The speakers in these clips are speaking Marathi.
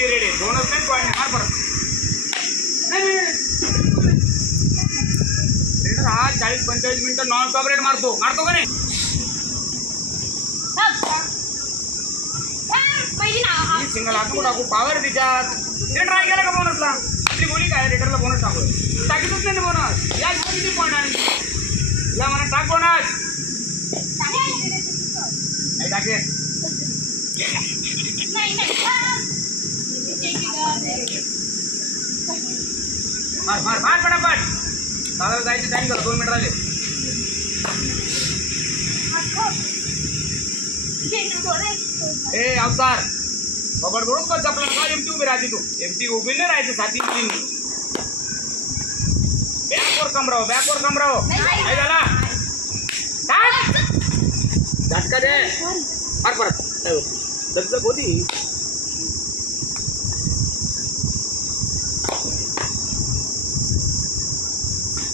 रेडी दोनच नाही पॉईंट मार परत हा 40-45 मिनिटं नॉन कॉपरेट मारतो का नाही सिंगल हाकून टाकू पावर तिच्यात ते ट्राय केला का बोनसला आपली गोळी काय रेटरला बोनस टाकू टाकीतच नाही बोनस या किती पॉईंट आहे या मला टाक बोनस टाके मार मार मार पटापट दादा जायचं टाइम झाला 2 मिनिट राहिले ए अवतार बबड करून बस आपला का एमटी उभी राहते तू एमटी उभी नाही राहायचं 7 इंची बॅकवर कमराव काय झाला झटका दे मार परत दगदग होती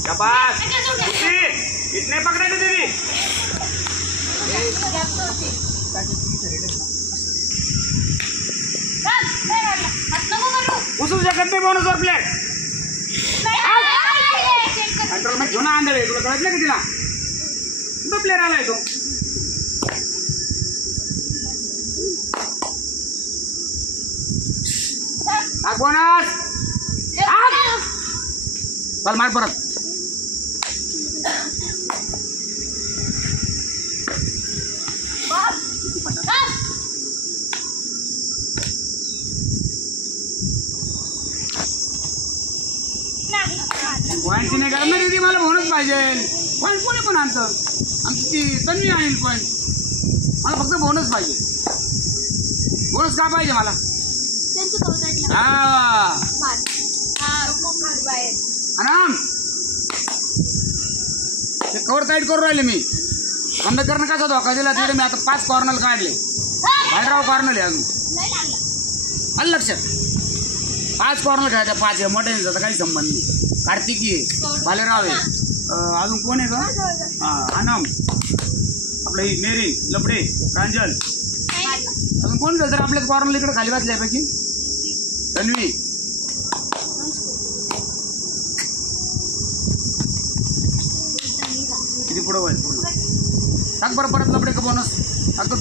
शाबाश इतने पकड़े थे दीदी उसू जगत में बोनस और प्लेट कंट्रोल में घेऊन आंधळे तुला कळत नाही का तिला तो प्लेयर आलाय तो टाक बोनस चल मार परत पॉईंटची नाही करणार दीदी मला बोनस पाहिजे पॉईंट कोणी पण आणतं आमची ती तन्वी आणेल पॉईंट मला फक्त बोनस पाहिजे बोनस का पाहिजे मला आराम ते कवर टाईट करून राहिले मी बंद करणं कसा धोका दिला तिथे मी आता 5 कॉर्नर काढले बाहेरराव कॉर्नर आहे अजून आलं लक्षात 5 कॉर्नर खेळायच्या 5 आहे मोठ्या त्याचा काही संबंध नाही कार्तिकी आहे भालेराव आहे अजून कोण आहे का आनम आपलं ही मेरी लपडे प्रांजल अजून कोण झालं तर आपल्याच कॉर्नर इकडे खाली बसल्यापैकी तन्वी किती पुढं होईल पूर्ण टाक बरं परत लपडे का बोनस टाक तू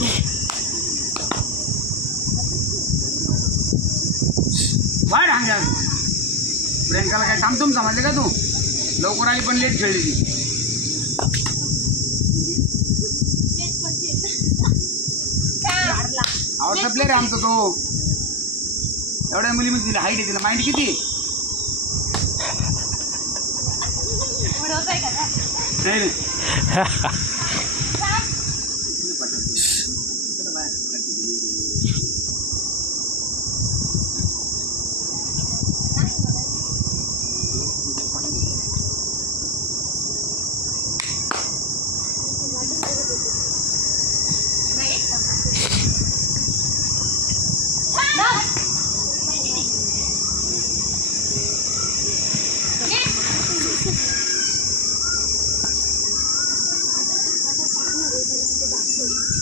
वाढ हांग्या प्रियंकाला काय थांबतो समजले का तू लवकर आली पण लेट खेळली ती आवडता प्लेअर आहे आमचा तो एवढ्या मुलीमध्ये तिला हाईट आहे तिला माहिती किती नाही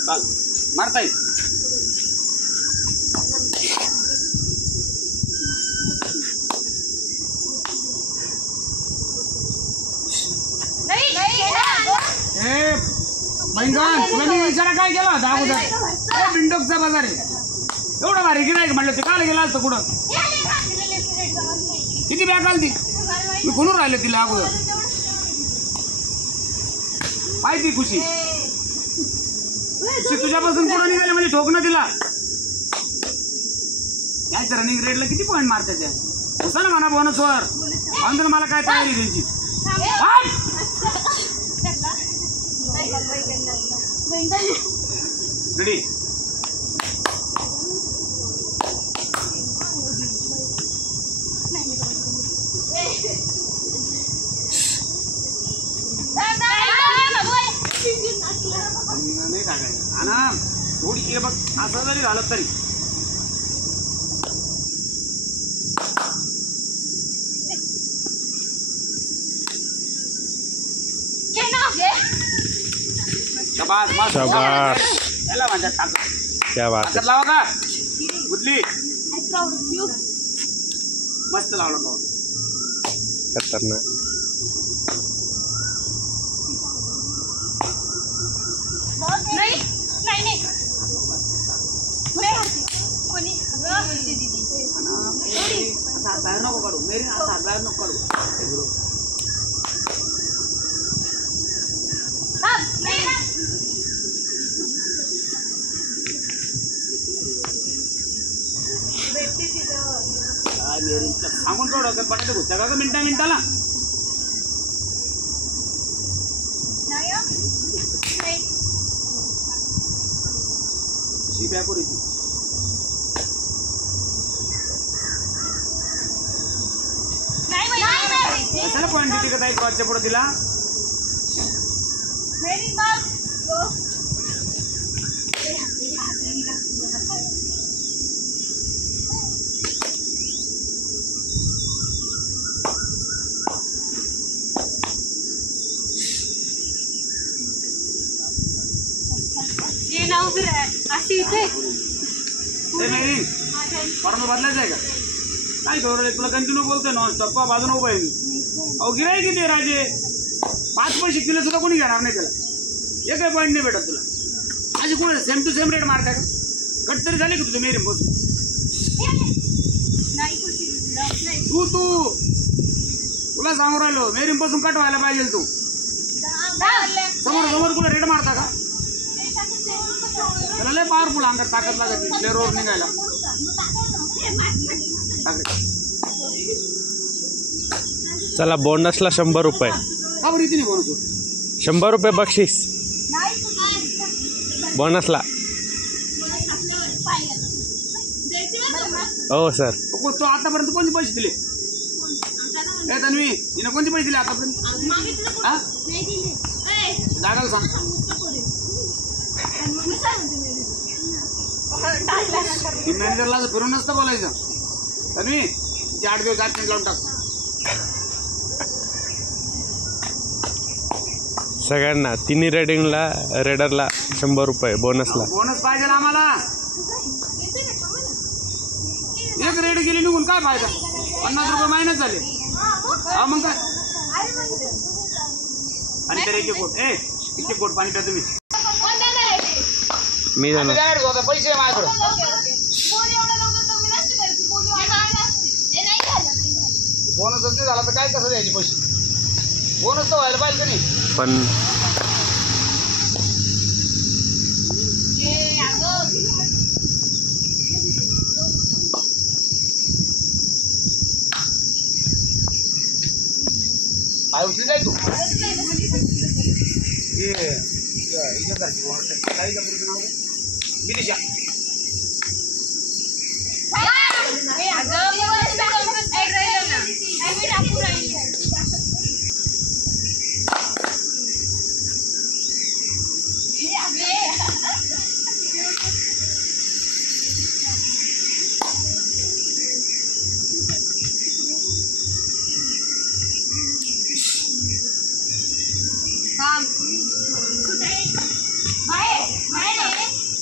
चाल मारता येईल बैंगन तुला मी विचारा काय केला होता अगोदर बिंडोकचा बाजार आहे एवढा भारी गिरायक म्हणलं ते काल गेला असतं कुठं किती बॅग आली ती मी कोणून राहिले तिला अगोदर माहिती खुशी तुझ्यापासून पुढे निघाले म्हणजे ठोकणं तिला यायचं रनिंग रेडला किती पॉईंट मारते त्या होता ना म्हणा बोनसवर अंदर मला काय तयारी त्यांची रेडी नाही टाकायचं आणि थोडी हे बघ असं जरी झालं तरी शाबास मस्त शाबास. त्याला म्हणतात ताकद. क्या बात ताकद लावा का गुदली मस्त लावला तो. है, खतरनाक. नहीं नहीं नहीं असा हात बाहेर नको काढू मेरी असा हात बाहेर नको काढू. काय मेरी सांगून थोडं पटाटे घुसता का मिनिटाला जी बॅग वर कशाला क्वांटिटी का ताई कॉटच्या पुढे दिला. ये ना उभी राहा अशी इथे मेरी कॉर्नर बदलायचं आहे का काय थोडं तुला कंटिन्यू बोलतोय नॉन स्टॉप बाजून उभं आहे. अहो गिराय किती राजे 5 पैसे किलो सुद्धा कोणी घेणार नाही त्याला. एकही पॉईंट नाही भेटत तुला. अशी कोण सेम टू सेम रेट मारताय का. कट तरी झाली का तुझं मेरी बस तू तुला सांगू राहिलो मेरी पासून कट व्हायला पाहिजे तू. समोर कुठे रेट मारता का. त्याला लय पॉवरफुल अंगात ताकद लागत लय रोड निघायला. चला बोनसला 100 रुपये. का बरं इथे नाही बोनस 100 रुपये बक्षीस बोनसला. हो सर. तो आतापर्यंत कोणते पैसे दिले ए तन्वी हिनं कोणते पैसे दिले आतापर्यंत. हा जागाला सांग मॅनेजरला फिरून नसतं बोलायचं. तन्वी 8 दिवस 8 लावून टाक. सगळ्यांना तिन्ही रेडरला 100 रुपये बोनसला. बोनस पाहिजे आम्हाला. एक रेड गेली निघून काय फायदा. 50 रुपये महिन्यात झाले. हा मग काय आणि तर एक कोट पाणी प्या तुम्ही. मी जाणार पैसे माझ्याकडे बोनस नाही झाला तर काय कसं द्यायचे पैसे. बोनस तर व्हायला पाहिजे का नाही. पण काय उचली जाय तू विदिशा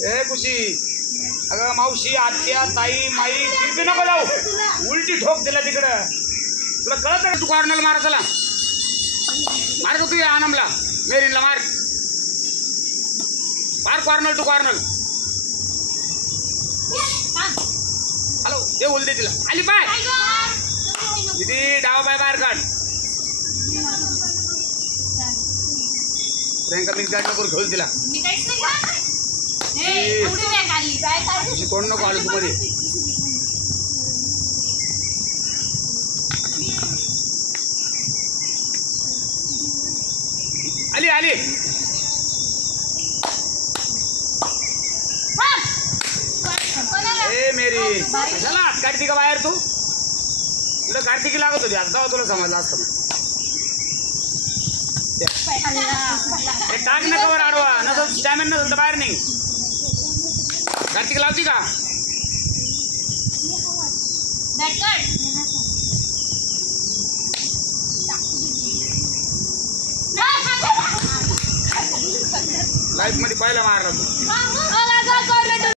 ए खुशी अगं मावशी आत्या ताई माई किती नको जाऊ उलटी ठोक दिला तिकडं. तुला कळत आहे तू कॉर्नरला मार. चला मार का तू या आनमला मेरीनला मार कॉर्नर टू कॉर्नर. हॅलो ते बोलते तिला आली पाय किती डावा पाय बाहेर काढ. प्रियंका मिक्स गाडी नको घेऊन तिला. कोण नको आलो तू मध्ये. आली ए मेरी कशाला काढती का बाहेर. तू तुला कार्तिकी लागत होती आता तुला समजलं असतं. टाक ना कवर आडवा नसं स्टॅमिना नसेल तर बाहेर नाही. कार्तिक लावती का लाईफ मध्ये पहिला मारला तू. मला